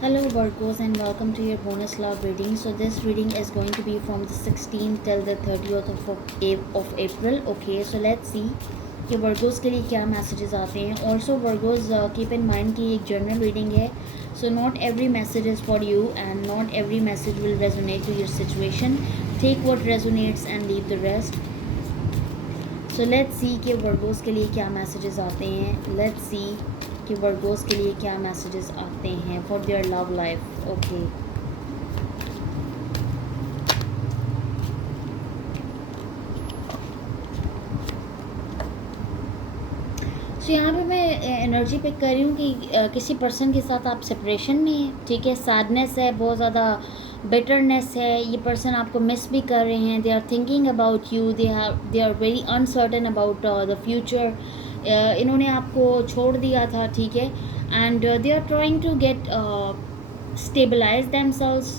Hello Virgos and welcome to your bonus love reading. So this reading is going to be from the 16th till the 30th of April. Okay, so let's see कि Virgos के लिए क्या messages आते हैं. Also Virgos keep in mind कि एक journal reading है. So not every message is for you and not every message will resonate to your situation. Take what resonates and leave the rest. So let's see कि Virgos के लिए क्या messages आते हैं. Let's see कि Virgo's के लिए क्या मैसेजेस आते हैं for their love life. Okay, so यहाँ पे मैं एनर्जी पिक कर रही हूँ कि किसी पर्सन के साथ आप सेपरेशन में हैं. ठीक है, सैडनेस है, बहुत ज़्यादा बिटरनेस है. ये पर्सन आपको मिस भी कर रहे हैं. They are thinking about you. They are very uncertain about the future. इन्होंने आपको छोड़ दिया था. ठीक है, and they are trying to get stabilise themselves.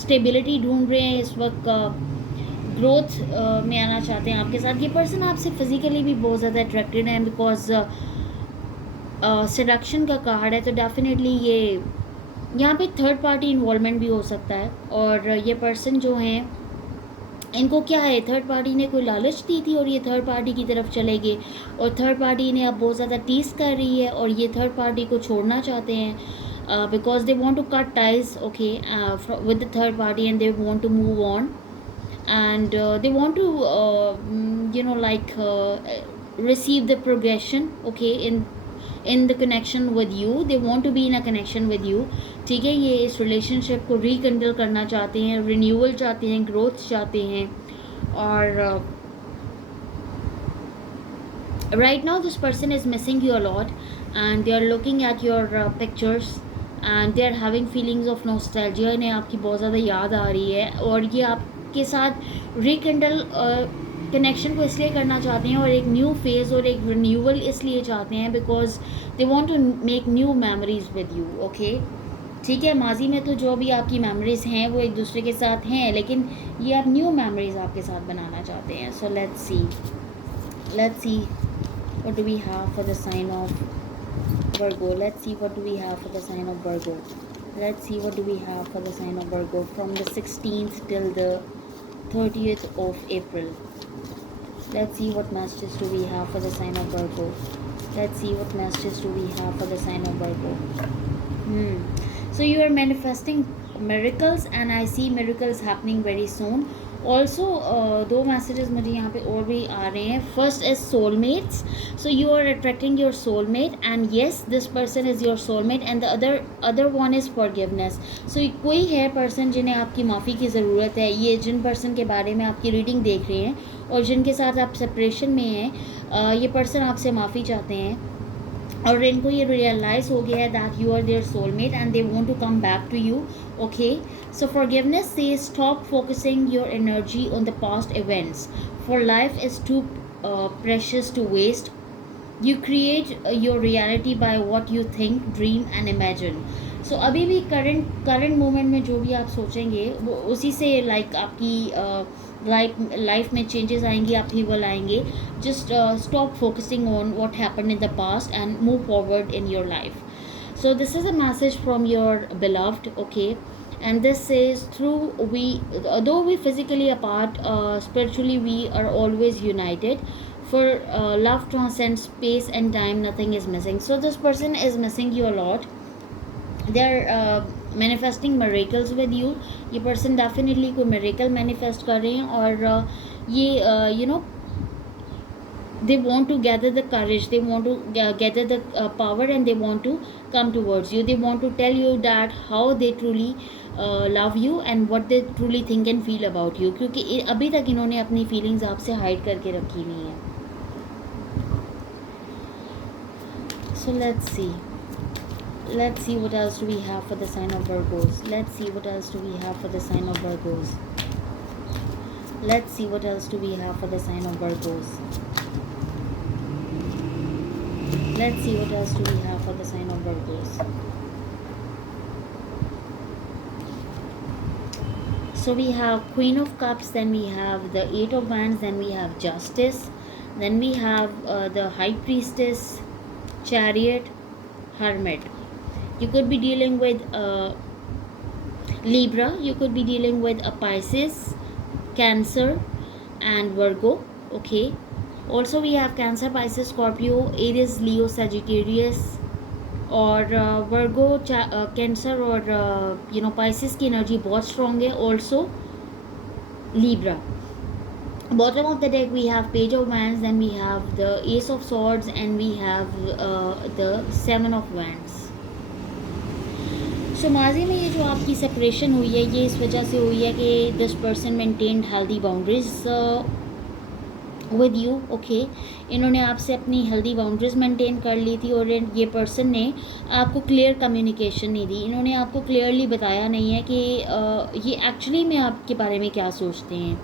Stability ढूंढ रहे हैं इस वक्त. ग्रोथ में आना चाहते हैं आपके साथ. ये पर्सन आपसे फिजिकली भी बहुत ज़्यादा अट्रैक्टेड है बिकॉज सेडक्शन का कार्ड है. तो डेफिनेटली ये यहाँ पे थर्ड पार्टी इन्वॉल्वमेंट भी हो सकता है. और ये पर्सन जो हैं इनको क्या है, थर्ड पार्टी ने कोई लालच दी थी और ये थर्ड पार्टी की तरफ चले गए. और थर्ड पार्टी ने अब बहुत ज़्यादा टीस कर रही है और ये थर्ड पार्टी को छोड़ना चाहते हैं because they want to cut ties okay with the third party and they want to move on. And they want to receive the progression okay in the connection with you. They want to be in a connection with you. ठीक है, ये इस relationship को रिकंडल करना चाहते हैं, renewal चाहते हैं, ग्रोथ चाहते हैं. और right now this person is missing you a lot and they are looking at your pictures and they are having feelings of nostalgia. इन्हें आपकी बहुत ज़्यादा याद आ रही है और ये आपके साथ रिकंडल कनेक्शन को इसलिए करना चाहते हैं और एक न्यू फेज़ और एक रिन्यूअल इसलिए चाहते हैं because they want to make new memories with you. Okay, ठीक है, माजी में तो जो भी आपकी मेमोरीज हैं वो एक दूसरे के साथ हैं, लेकिन ये आप न्यू मेमोरीज आपके साथ बनाना चाहते हैं. So let's see what do we have for the sign of Virgo. Let's see what do we have for the sign of Virgo. Let's see what do we have for the sign of Virgo from the 16th till the 30th of April. Let's see what messages do we have for the sign of Virgo. Let's see what messages do we have for the sign of Virgo. So you are manifesting miracles and I see miracles happening very soon. Also दो messages मुझे यहाँ पे और भी आ रहे हैं. First is soulmates. So you are attracting your soulmate and yes this person is your soulmate and the other one is forgiveness. So कोई है पर्सन जिन्हें आपकी माफ़ी की ज़रूरत है. ये जिन पर्सन के बारे में आपकी रीडिंग देख रहे हैं और जिनके साथ आप सेपरेशन में हैं, ये पर्सन आपसे माफ़ी चाहते हैं और इनको ये रियलाइज़ हो गया है that you are their soulmate and they want to come back to you. Okay, so forgiveness says stop focusing your energy on the past events, for life is too precious to waste. You create your reality by what you think, dream and imagine. So अभी भी current moment में जो भी आप सोचेंगे वो उसी से लाइक आपकी लाइफ में चेंजेस आएंगे, अपहीवल आएंगे. Just stop focusing on what happened in the past and move forward in your life. So this is a message from your beloved, okay, and this says though we physically apart, spiritually we are always united. For love transcends space and time, nothing is missing. So this person is missing you a lot. They are manifesting miracles with you. ये person definitely कोई miracle manifest कर रहे हैं और ये they want to gather the courage, they want to gather the power and they want to come towards you. They want to tell you that how they truly love you and what they truly think and feel about you, क्योंकि अभी तक इन्होंने अपनी feelings आपसे hide करके रखी हुई हैं. So let's see what else do we have for the sign of Virgos. Let's see what else do we have for the sign of Virgos. Let's see what else do we have for the sign of Virgos. Let's see what else do we have for the sign of Virgos. So we have Queen of Cups, then we have the Eight of Wands, then we have Justice, then we have the High Priestess, Chariot, Hermit. You could be dealing with Libra, you could be dealing with a Pisces, Cancer, and Virgo. Okay. Also, we have Cancer, Pisces, Scorpio, Aries, Leo, Sagittarius, और वर्गो cancer और Pisces की energy बहुत strong है. Also Libra. Bottom of the deck we have Page of Wands, then we have the Ace of Swords, and we have the Seven of Wands. सो माजी में ये जो आपकी सेपरेशन हुई है ये इस वजह से हुई है कि this person maintained healthy boundaries with you. Okay, इन्होंने आपसे अपनी हेल्दी बाउंड्रीज मेंटेन कर ली थी और ये पर्सन ने आपको क्लियर कम्युनिकेशन नहीं दी. इन्होंने आपको क्लियरली बताया नहीं है कि ये एक्चुअली में आपके बारे में क्या सोचते हैं.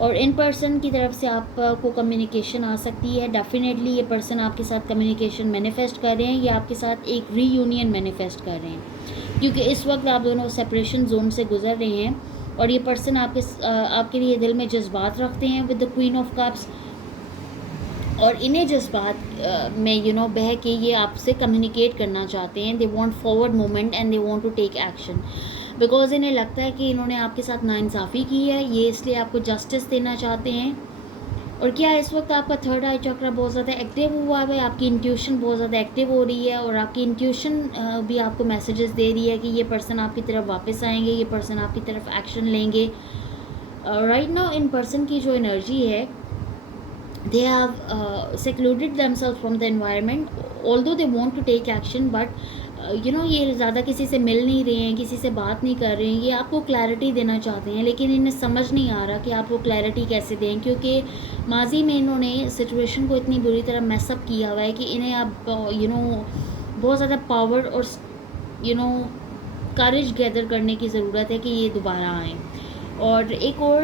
और इन पर्सन की तरफ से आपको कम्युनिकेशन आ सकती है. डेफिनेटली ये पर्सन आपके साथ कम्युनिकेशन मैनिफेस्ट कर रहे हैं, ये आपके साथ एक रीयूनियन मैनिफेस्ट कर रहे हैं, क्योंकि इस वक्त आप दोनों सेपरेशन जोन से गुजर रहे हैं. और ये पर्सन आपके लिए दिल में जज्बात रखते हैं with the queen of cups, और इन्हें जज्बात में बह के ये आपसे कम्युनिकेट करना चाहते हैं. They want forward movement and they want to take action, because इन्हें लगता है कि इन्होंने आपके साथ नाइंसाफ़ी की है. ये इसलिए आपको जस्टिस देना चाहते हैं. और क्या इस वक्त आपका थर्ड आई चक्र बहुत ज़्यादा एक्टिव हुआ है, आपकी इंट्यूशन बहुत ज़्यादा एक्टिव हो रही है, और आपकी इंट्यूशन भी आपको मैसेजेस दे रही है कि ये पर्सन आपकी तरफ वापस आएंगे, ये पर्सन आपकी तरफ एक्शन लेंगे. राइट नाउ इन पर्सन की जो एनर्जी है, they have secluded themselves from the environment, although they want to take action, but ये ज़्यादा किसी से मिल नहीं रहे हैं, किसी से बात नहीं कर रहे हैं. ये आपको क्लैरिटी देना चाहते हैं, लेकिन इन्हें समझ नहीं आ रहा कि आपको क्लैरिटी कैसे दें, क्योंकि माजी में इन्होंने सिचुएशन को इतनी बुरी तरह मैसअप किया हुआ है कि इन्हें अब बहुत ज़्यादा पावर और करेज गैदर करने की ज़रूरत है कि ये दोबारा आएँ. और एक और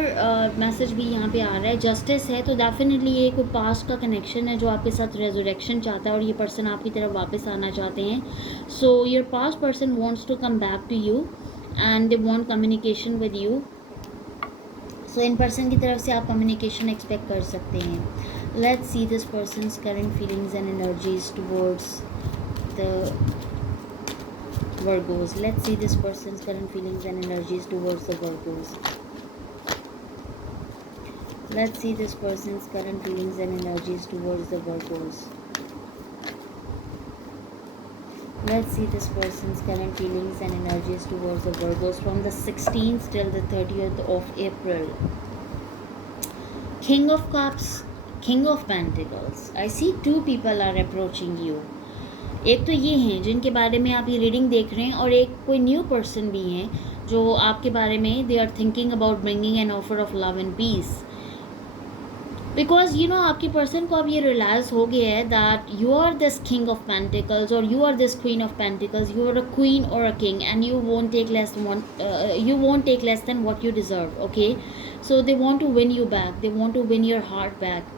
मैसेज भी यहाँ पे आ रहा है, जस्टिस है, तो डेफिनेटली ये कोई पास्ट का कनेक्शन है जो आपके साथ रेजरेक्शन चाहता है और ये पर्सन आपकी तरफ वापस आना चाहते हैं. So your past person wants to come back to you and they want communication with you. So इन पर्सन की तरफ से आप कम्युनिकेशन एक्सपेक्ट कर सकते हैं. Let's see this person's current feelings and energies towards the Virgos. Let's see this person's current feelings and energies towards the Virgos. Let's see this person's current feelings and energies towards the Virgos. Let's see this person's current feelings and energies towards the Virgos from the 16th till the 30th of April. King of Cups, King of Pentacles. I see two people are approaching you. एक तो ये हैं जिनके बारे में आप ये reading देख रहे हैं, और एक कोई न्यू पर्सन भी हैं जो आपके बारे में they are thinking about bringing an offer of love and peace. Because आपकी पर्सन को अब ये रियलाइज़ हो गया है that you are this king of pentacles और you are this queen of pentacles. You are a queen और a king and you won't take less than what you deserve. Okay, so they want to win you back, they want to win your heart back.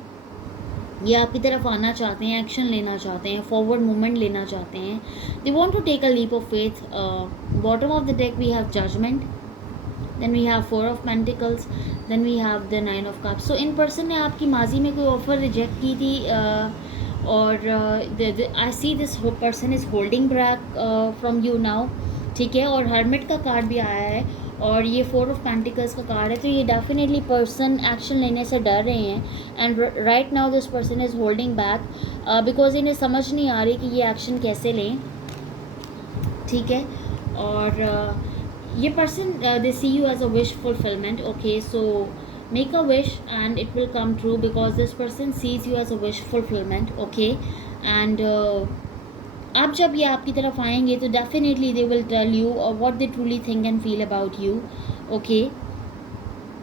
ये आपकी तरफ आना चाहते हैं, action लेना चाहते हैं, फॉरवर्ड मूवमेंट लेना चाहते हैं. They want to take a leap of faith. Bottom of the deck we have judgement, then we have 4 of pentacles, then we have the 9 of cups. So इन पर्सन ने आपकी माजी में कोई ऑफर रिजेक्ट की थी, और I see this person is holding back from you now. ठीक है, और हर्मिट का कार्ड भी आया है और ये 4 ऑफ पेंटिकल्स का कार्ड है. तो ये डेफिनेटली पर्सन एक्शन लेने से डर रहे हैं, and right now this person is holding back because इन्हें समझ नहीं आ रही कि ये एक्शन कैसे लें. ठीक है, और ये person they see you as a wish fulfilment. Okay, so make a wish and it will come true because this person sees you as a wish fulfilment. Okay, and अब जब ये आपकी तरफ आएंगे तो definitely they will tell you what they truly think and feel about you. Okay,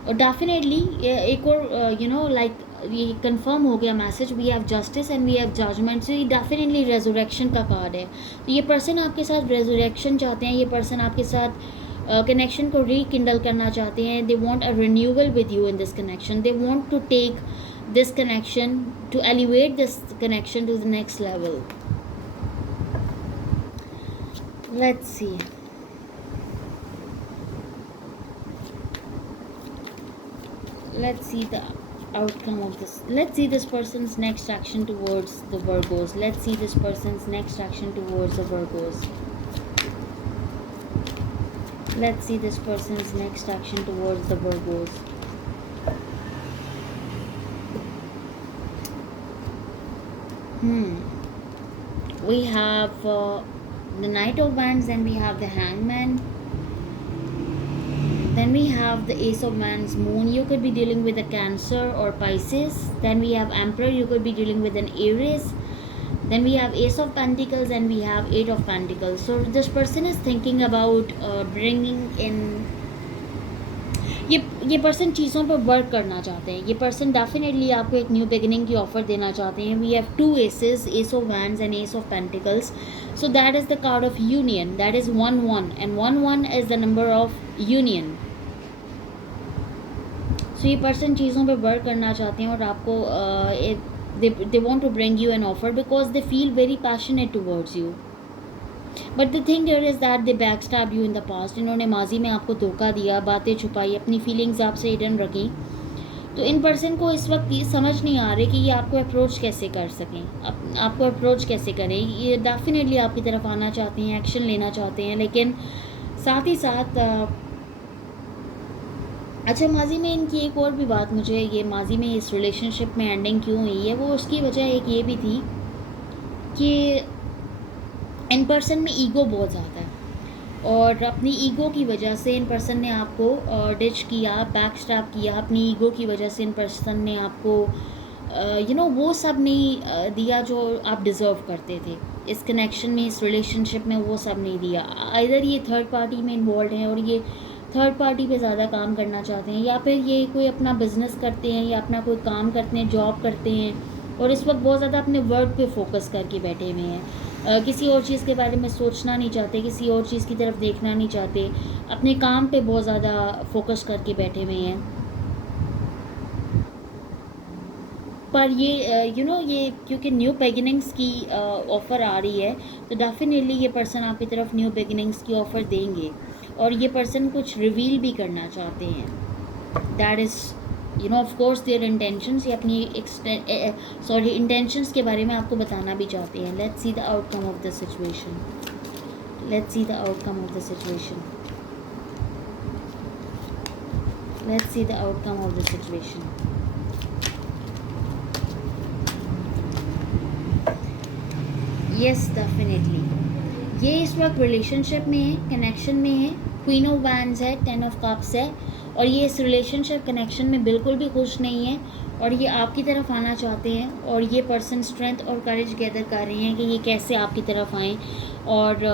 और definitely एक और लाइक ये कंफर्म हो गया message, we have justice and we have judgement. सो ये डेफिनेटली रेजरेक्शन का कार्ड है. तो ये पर्सन आपके साथ रेजरेक्शन चाहते हैं, ये पर्सन आपके साथ कनेक्शन को रीकिंडल करना चाहते हैं. They want a renewal with you in this connection. They want to take this connection to elevate this connection to the next level. Let's see. Let's see the outcome of this. Let's see this person's next action towards the Virgos. Let's see this person's next action towards the Virgos. Let's see this person's next action towards the Virgos. We have the Knight of Wands, then we have the Hangman, then we have the Ace of Wands. Moon, you could be dealing with a Cancer or Pisces. Then we have Emperor, you could be dealing with an Aries. Then we have Ace of Pentacles and we have Eight of Pentacles. So this person is thinking about bringing in, ये person चीज़ों पर work करना चाहते हैं. ये person definitely आपको एक new beginning की ऑफर देना चाहते हैं. We have two aces, ace of wands and ace of pentacles. So that is the card of union. That is 1-1 and 1-1 is the number of union. So ये person चीज़ों पे work करना चाहते हैं और आपको they want to bring you an offer because they feel very passionate towards you. But the thing here is that they backstabbed you in the past. इन्होंने माजी में आपको धोखा दिया, बातें छुपाई, अपनी फीलिंग्स आपसे हिडन रखी. तो इन पर्सन को इस वक्त ये समझ नहीं आ रही कि ये आपको अप्रोच कैसे कर सकें, आपको अप्रोच कैसे करें. ये डेफिनेटली आपकी तरफ आना चाहते हैं, एक्शन लेना चाहते हैं, लेकिन साथ ही साथ अच्छा, माजी में इनकी एक और भी बात, मुझे ये माजी में इस रिलेशनशिप में एंडिंग क्यों हुई है, वो उसकी वजह एक ये भी थी कि इन पर्सन में ईगो बहुत ज़्यादा है और अपनी ईगो की वजह से इन पर्सन ने आपको डिच किया, बैक स्टैब किया. अपनी ईगो की वजह से इन पर्सन ने आपको वो सब नहीं दिया जो आप डिज़र्व करते थे. इस कनेक्शन में, इस रिलेशनशिप में वो सब नहीं दिया. इधर ये थर्ड पार्टी में इन्वॉल्व हैं और ये थर्ड पार्टी पे ज़्यादा काम करना चाहते हैं, या फिर ये कोई अपना बिजनेस करते हैं या अपना कोई काम करते हैं, जॉब करते हैं और इस वक्त बहुत ज़्यादा अपने वर्क पे फोकस करके बैठे हुए हैं. किसी और चीज़ के बारे में सोचना नहीं चाहते, किसी और चीज़ की तरफ देखना नहीं चाहते, अपने काम पे बहुत ज़्यादा फोकस करके बैठे हुए हैं. पर ये ये क्योंकि न्यू बिगिनिंग्स की ऑफ़र आ रही है तो डेफिनेटली ये पर्सन आपकी तरफ न्यू बिगिनिंग्स की ऑफ़र देंगे और ये पर्सन कुछ रिवील भी करना चाहते हैं. That is of course their intentions. ये अपनी इंटेंशंस के बारे में आपको बताना भी चाहते हैं. Let's see the outcome of the situation. Let's see the outcome of the situation. Let's see the outcome of the situation. Yes, definitely ये इस वक्त रिलेशनशिप में है, कनेक्शन में है. क्वीन ऑफ वैंड्स है, 10 ऑफ कप्स है और ये इस रिलेशनशिप कनेक्शन में बिल्कुल भी खुश नहीं है और ये आपकी तरफ आना चाहते हैं और ये पर्सन स्ट्रेंथ और करेज गैदर कर रहे हैं कि ये कैसे आपकी तरफ आएँ. और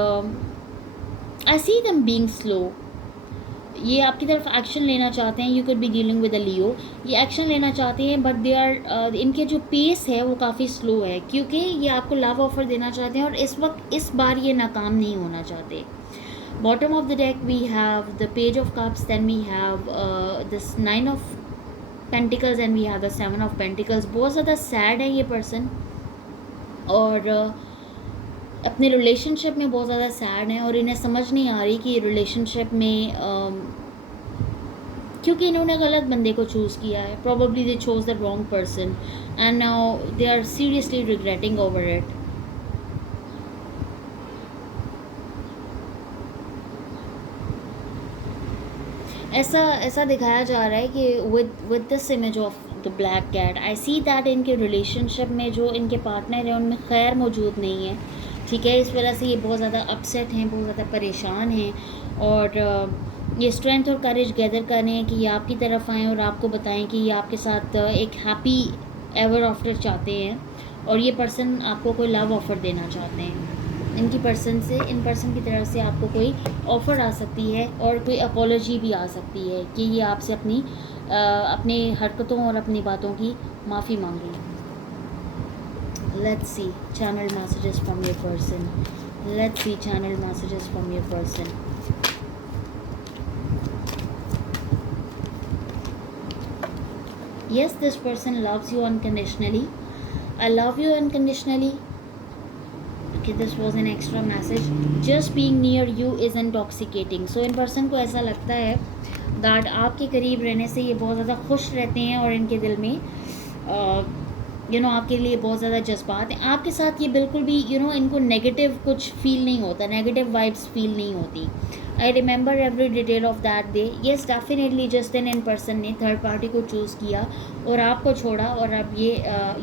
I see them being slow. ये आपकी तरफ एक्शन लेना चाहते हैं. You could be dealing with a Leo. ये एक्शन लेना चाहते हैं बट दे आर इनके जो पेस है वो काफ़ी स्लो है क्योंकि ये आपको लव ऑफर देना चाहते हैं और इस वक्त इस बार ये नाकाम नहीं होना चाहते. Bottom of the deck we have the page of cups, then we have this 9 of pentacles and we have the 7 of pentacles. बहुत ज़्यादा सैड है ये पर्सन और अपने रिलेशनशिप में बहुत ज़्यादा सैड हैं और इन्हें समझ नहीं आ रही कि रिलेशनशिप में क्योंकि इन्होंने गलत बंदे को चूज़ किया है. Probably they chose the wrong person and now they are seriously regretting over it. ऐसा दिखाया जा रहा है कि with this image of the black cat I see that इनके रिलेशनशिप में जो इनके पार्टनर हैं उनमें खैर मौजूद नहीं है. ठीक है, इस वजह से ये बहुत ज़्यादा अपसेट हैं, बहुत ज़्यादा परेशान हैं और ये स्ट्रेंथ और करेज गैदर कर रहे हैं कि ये आपकी तरफ आएँ और आपको बताएं कि ये आपके साथ एक हैप्पी एवर आफ्टर चाहते हैं और ये पर्सन आपको कोई लव ऑफ़र देना चाहते हैं. इन पर्सन की तरफ से आपको कोई ऑफ़र आ सकती है और कोई अपॉलॉजी भी आ सकती है कि ये आपसे अपनी हरकतों और अपनी बातों की माफ़ी मांगें. Let's see channel messages from your person. Let's see channel messages from your person. Yes, this person loves you unconditionally. I love you unconditionally. Okay, this was an extra message. Just being near you is intoxicating. So in person को ऐसा लगता है that आपके करीब रहने से ये बहुत ज़्यादा खुश रहते हैं और इनके दिल में आपके लिए बहुत ज़्यादा जज्बात हैं आपके साथ, ये बिल्कुल भी इनको नेगेटिव कुछ फील नहीं होता, नेगेटिव वाइब्स फील नहीं होती। I remember every detail of that day. Yes definitely just इन पर्सन ने थर्ड पार्टी को चूज़ किया और आपको छोड़ा, और अब ये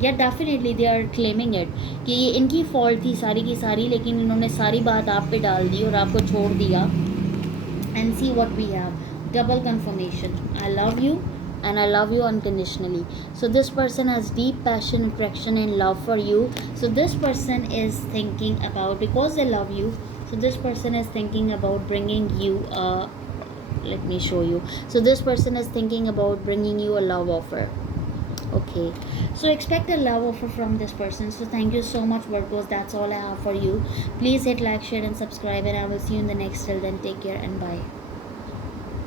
या definitely they are claiming it कि ये इनकी फॉल्ट थी सारी की सारी, लेकिन इन्होंने सारी बात आप पे डाल दी और आपको छोड़ दिया। And see what we have, double confirmation. I love you and I love you unconditionally. So this person has deep passion, attraction and love for you. So this person is thinking about, because they love you, so this person is thinking about bringing you let me show you. So this person is thinking about bringing you a love offer. Okay, so expect a love offer from this person. So thank you so much, Virgos. That's all I have for you. Please hit like, share and subscribe, and I will see you in the next. Till then, take care and bye.